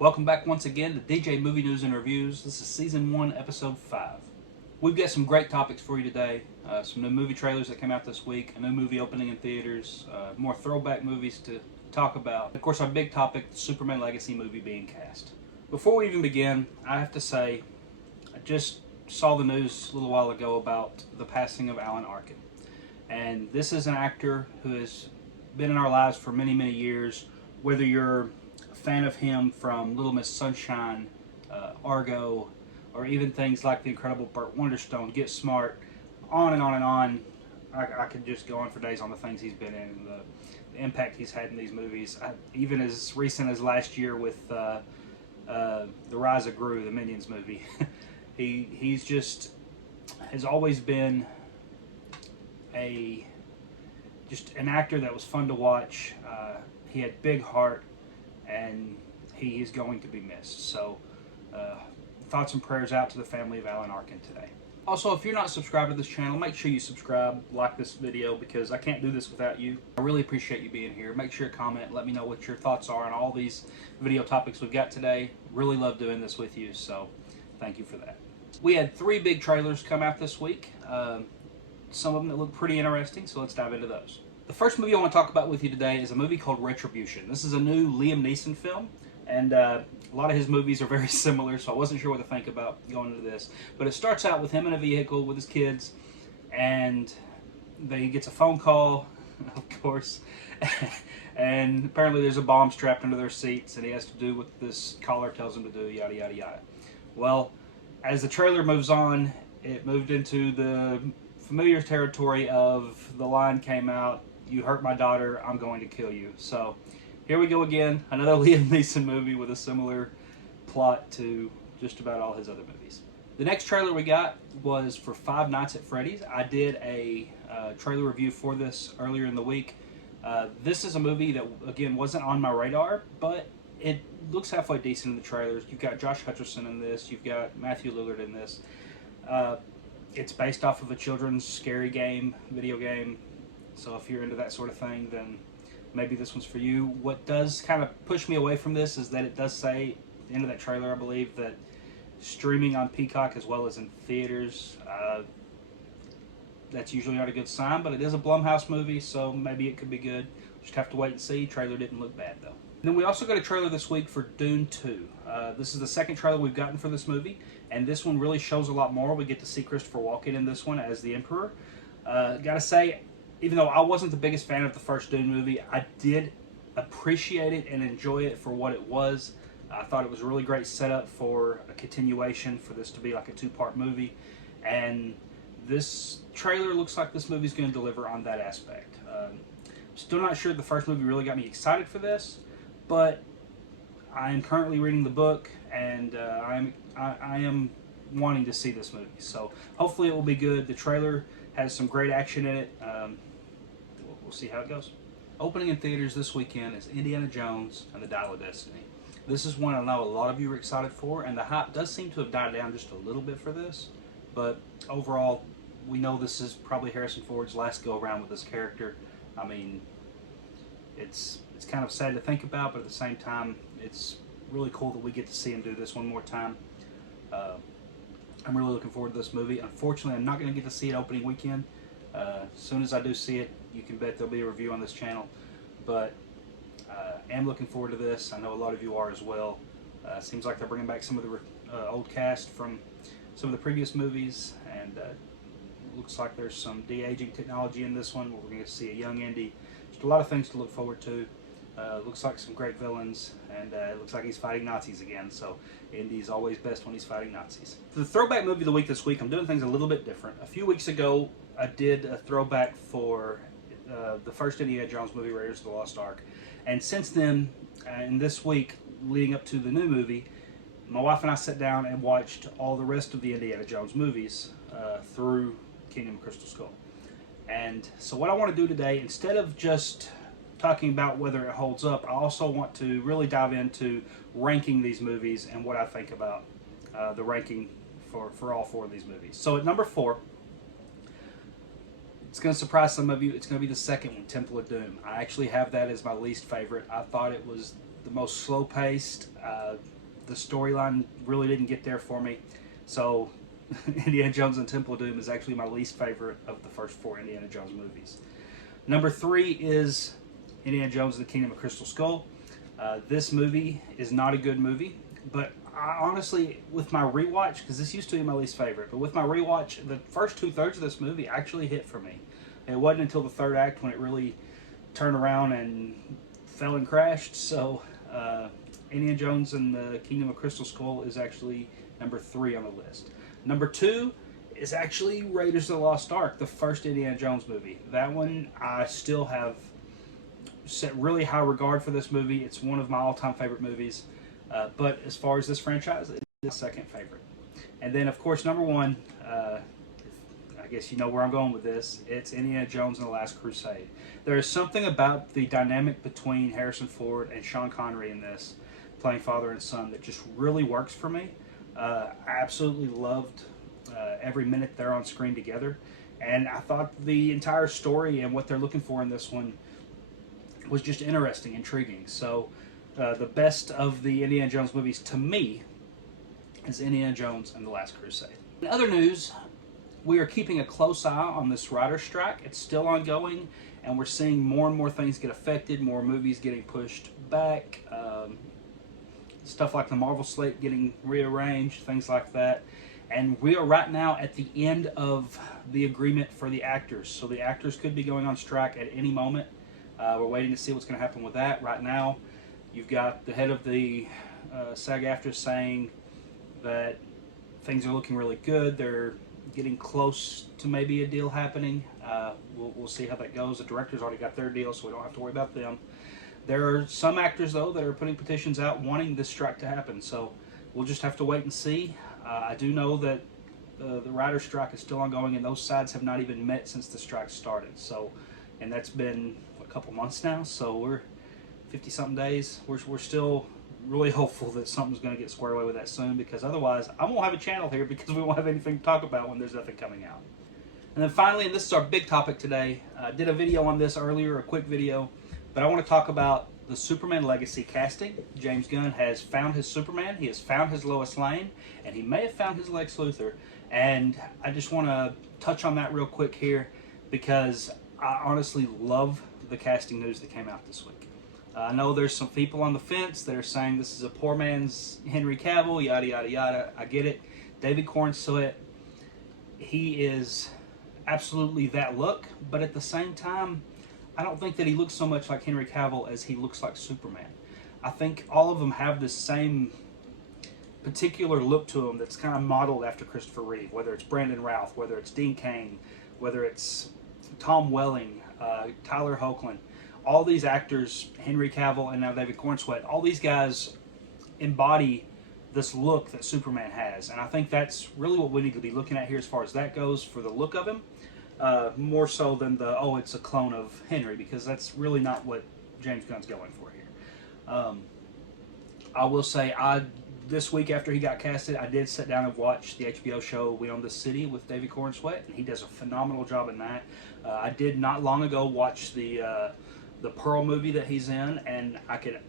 Welcome back once again to DJ Movie News and Reviews. This is Season 1, Episode 5. We've got some great topics for you today. Some new movie trailers that came out this week, a new movie opening in theaters, more throwback movies to talk about. Of course, our big topic, the Superman Legacy movie being cast. Before we even begin, I have to say, I just saw the news a little while ago about the passing of Alan Arkin. And this is an actor who has been in our lives for many, many years, whether you're fan of him from Little Miss Sunshine, Argo, or even things like The Incredible Burt Wonderstone, Get Smart, on and on and on. I could just go on for days on the things he's been in, the impact he's had in these movies. Even as recent as last year with The Rise of Gru, the Minions movie. He's just has always been just an actor that was fun to watch. He had big heart, and he is going to be missed. So thoughts and prayers out to the family of Alan Arkin today. Also, if you're not subscribed to this channel, make sure you subscribe, like this video, because I can't do this without you. I really appreciate you being here. Make sure to comment, let me know what your thoughts are on all these video topics we've got today. Really love doing this with you, so thank you for that. We had 3 big trailers come out this week. Some of them that look pretty interesting, so let's dive into those. The first movie I want to talk about with you today is a movie called Retribution. This is a new Liam Neeson film, and a lot of his movies are very similar, so I wasn't sure what to think about going into this. But it starts out with him in a vehicle with his kids, and he gets a phone call, of course, and apparently there's a bomb strapped under their seats, and he has to do what this caller tells him to do, yada, yada, yada. Well, as the trailer moves on, it moved into the familiar territory of the line came out, "You hurt my daughter, I'm going to kill you." So here we go again, another Liam Neeson movie with a similar plot to just about all his other movies. The next trailer we got was for Five Nights at Freddy's. I did a trailer review for this earlier in the week. This is a movie that, again, wasn't on my radar, but it looks halfway decent in the trailers. You've got Josh Hutcherson in this. You've got Matthew Lillard in this. It's based off of a children's scary game, video game. So if you're into that sort of thing, then maybe this one's for you. What does kind of push me away from this is that it does say, at the end of that trailer, I believe, that streaming on Peacock as well as in theaters. That's usually not a good sign, but it is a Blumhouse movie, so maybe it could be good. Just have to wait and see. Trailer didn't look bad, though. And then we also got a trailer this week for Dune 2. This is the second trailer we've gotten for this movie, and this one really shows a lot more. We get to see Christopher Walken in this one as the Emperor. Gotta say, even though I wasn't the biggest fan of the first Dune movie, I did appreciate it and enjoy it for what it was. I thought it was a really great setup for a continuation, for this to be like a 2-part movie. And this trailer looks like this movie's going to deliver on that aspect. Still not sure the first movie really got me excited for this, but I am currently reading the book, and I am wanting to see this movie. So hopefully it will be good. The trailer has some great action in it. We'll see how it goes. Opening in theaters this weekend is Indiana Jones and the Dial of Destiny. This is one I know a lot of you are excited for, and the hype does seem to have died down just a little bit for this. But overall, we know this is probably Harrison Ford's last go-around with this character. I mean, it's kind of sad to think about, but at the same time, it's really cool that we get to see him do this one more time. I'm really looking forward to this movie. Unfortunately, I'm not going to get to see it opening weekend. As soon as I do see it, you can bet there'll be a review on this channel. But I am looking forward to this. I know a lot of you are as well. Seems like they're bringing back some of the old cast from some of the previous movies, and it looks like there's some de-aging technology in this one. We're going to see a young Indy. Just a lot of things to look forward to. Looks like some great villains, and it looks like he's fighting Nazis again, so Indy's always best when he's fighting Nazis. For the throwback movie of the week this week, I'm doing things a little bit different. A few weeks ago, I did a throwback for the first Indiana Jones movie, Raiders of the Lost Ark, and since then, and this week leading up to the new movie, my wife and I sat down and watched all the rest of the Indiana Jones movies through Kingdom of Crystal Skull. And so what I want to do today, instead of just talking about whether it holds up, I also want to really dive into ranking these movies and what I think about the ranking for all 4 of these movies. So at number 4, it's going to surprise some of you. It's going to be the second one, Temple of Doom. I actually have that as my least favorite. I thought it was the the most slow-paced. The storyline really didn't get there for me. So Indiana Jones and Temple of Doom is actually my least favorite of the first 4 Indiana Jones movies. Number 3 is Indiana Jones and the Kingdom of Crystal Skull. This movie is not a good movie, but I honestly, with my rewatch, because this used to be my least favorite, but with my rewatch, the first 2/3 of this movie actually hit for me. It wasn't until the 3rd act when it really turned around and fell and crashed. So Indiana Jones and the Kingdom of Crystal Skull is actually number 3 on the list. Number 2 is actually Raiders of the Lost Ark, the first Indiana Jones movie. That one, I still have set really high regard for this movie. It's one of my all-time favorite movies. But as far as this franchise, it's the second favorite. And then, of course, number 1, I guess you know where I'm going with this. It's Indiana Jones and the Last Crusade. There is something about the dynamic between Harrison Ford and Sean Connery in this, playing father and son, that just really works for me. I absolutely loved every minute they're on screen together. And I thought the entire story and what they're looking for in this one was just interesting, intriguing. So the best of the Indiana Jones movies to me is Indiana Jones and the Last Crusade. In other news, we are keeping a close eye on this writer's strike. It's still ongoing, and we're seeing more and more things get affected, more movies getting pushed back, stuff like the Marvel slate getting rearranged, things like that. And we are right now at the end of the agreement for the actors. So the actors could be going on strike at any moment. We're waiting to see what's going to happen with that. Right now, you've got the head of the SAG-AFTRA saying that things are looking really good. They're getting close to maybe a deal happening. We'll see how that goes. The directors already got their deal, so we don't have to worry about them. There are some actors, though, that are putting petitions out wanting this strike to happen. So we'll just have to wait and see. I do know that the writer's strike is still ongoing, and those sides have not even met since the strike started. So, and that's been a couple months now. So we're 50-something days. We're still really hopeful that something's going to get squared away with that soon, because otherwise I won't have a channel here because we won't have anything to talk about when there's nothing coming out. And then finally, and this is our big topic today, I did a video on this earlier, a quick video, but I want to talk about the Superman Legacy casting. James Gunn has found his Superman, he has found his Lois Lane, and he may have found his Lex Luthor. And I just want to touch on that real quick here, because I honestly love the casting news that came out this week. I know there's some people on the fence that are saying this is a poor man's Henry Cavill, yada, yada, yada. I get it. David Cornsweet, he is absolutely that look, but at the same time, I don't think that he looks so much like Henry Cavill as he looks like Superman. I think all of them have this same particular look to them that's kind of modeled after Christopher Reeve, whether it's Brandon Routh, whether it's Dean Cain, whether it's Tom Welling, Tyler Hoechlin. All these actors, Henry Cavill and now David Cornsweet, all these guys embody this look that Superman has. And I think that's really what we need to be looking at here as far as that goes for the look of him. More so than the, oh, it's a clone of Henry, because that's really not what James Gunn's going for here. I will say, this week after he got casted, I did sit down and watch the HBO show We Own This City with David Cornsweet, and he does a phenomenal job in that. I did not long ago watch the Pearl movie that he's in, and I could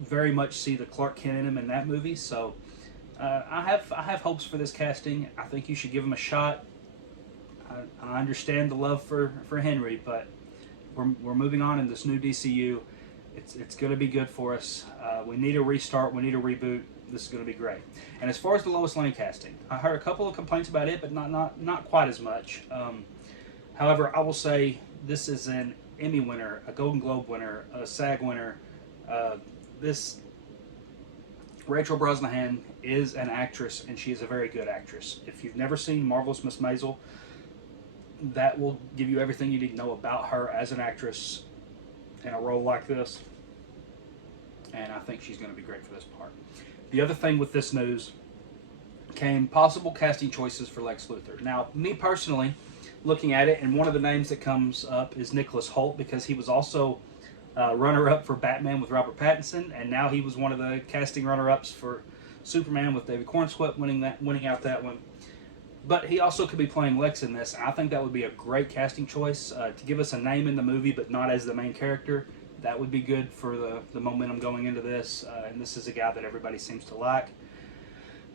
very much see the Clark Kent in him in that movie. So I have hopes for this casting. I think you should give him a shot. I understand the love for Henry, but we're moving on in this new DCU. It's going to be good for us. We need a restart. We need a reboot. This is going to be great. And as far as the Lois Lane casting, I heard a couple of complaints about it, but not quite as much. However, I will say this is an Emmy winner, a Golden Globe winner, a SAG winner. This Rachel Brosnahan is an actress, and she is a very good actress. If you've never seen Marvelous Miss Maisel, that will give you everything you need to know about her as an actress in a role like this. And I think she's going to be great for this part. The other thing with this news came possible casting choices for Lex Luthor. Now, me personally, looking at it, and one of the names that comes up is Nicholas Hoult, because he was also runner-up for Batman with Robert Pattinson, and now he was one of the casting runner-ups for Superman with David Cornsweet, winning out that one. But he also could be playing Lex in this. I think that would be a great casting choice to give us a name in the movie, but not as the main character. That would be good for the momentum going into this, and this is a guy that everybody seems to like.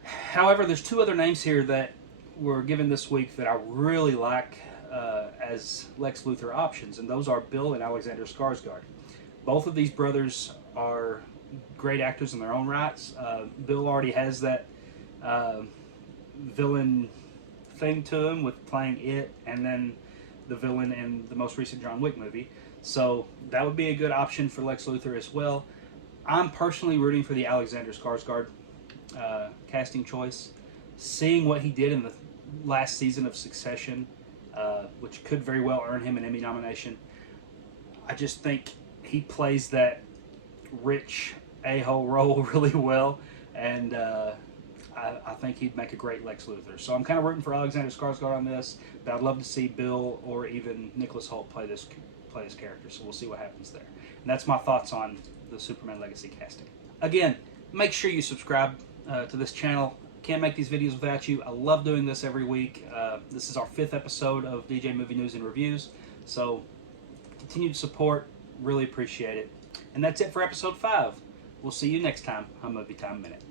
However, there's two other names here that were given this week that I really like as Lex Luthor options, and those are Bill and Alexander Skarsgård. Both of these brothers are great actors in their own rights. Bill already has that villain thing to him with playing It, and then the villain in the most recent John Wick movie. So that would be a good option for Lex Luthor as well. I'm personally rooting for the Alexander Skarsgård casting choice. Seeing what he did in the last season of Succession, which could very well earn him an Emmy nomination, I just think he plays that rich a-hole role really well, and I think he'd make a great Lex Luthor. So I'm kind of rooting for Alexander Skarsgård on this, but I'd love to see Bill or even Nicholas Hoult play this character, so we'll see what happens there. And that's my thoughts on the Superman Legacy casting. Again, make sure you subscribe to this channel. Can't make these videos without you. I love doing this every week. This is our 5th episode of DJ Movie News and Reviews, so continued support, really appreciate it. And that's it for episode 5. We'll see you next time on Movie Time Minute.